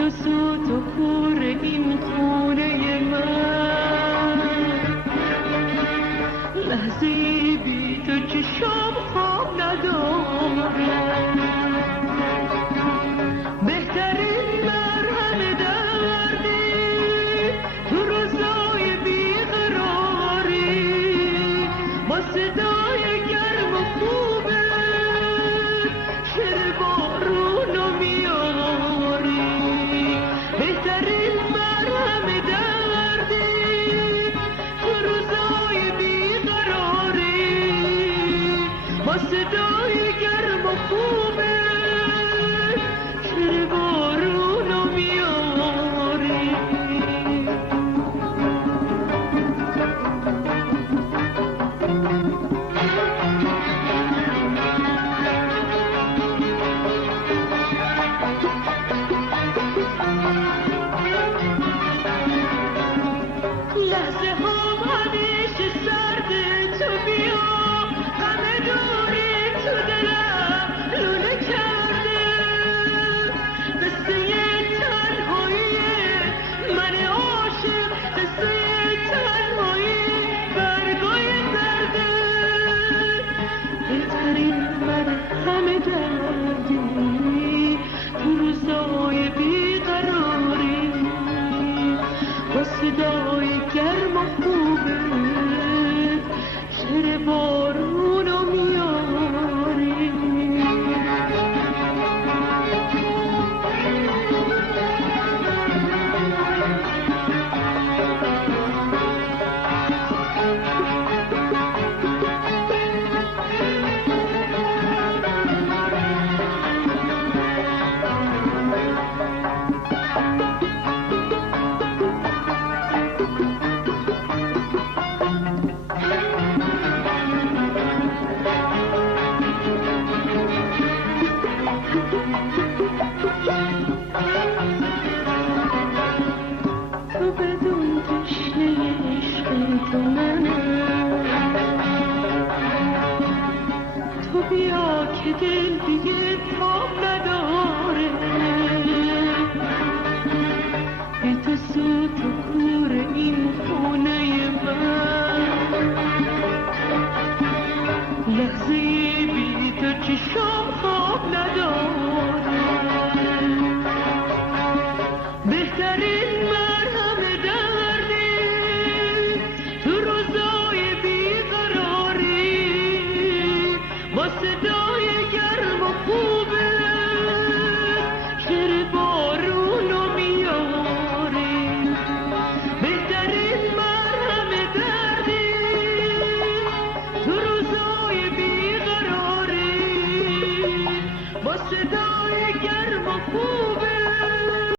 تو سوت و کور این خونه من، لحظه بی تو چشم خواب ندارم. بهترین مرهم دردی تو روزای بیقراری، با صدای گرم و خوبه شعر بارونو میاری. بهترین مرهم دردی تو روزای بیقراری، با صدای گرم و خوبه شعر بارونو میاری. لحظه هم همیشه سرده، تو بیا همه دوری تو دلم لوله کرده. قصه تنهایی من عاشق، قصه تنهایی برگای درده. بهترین مرهم دردی تو روزای بیقراری، با صدای گرم و خوبه شعر بارونو میاری. تو بدون تشنه عشق تو منم، تو بیا که دل دیگه تاب نداره. بی تو سوت و کور این خونه من، لحظه بی تو چشم خواب نداره.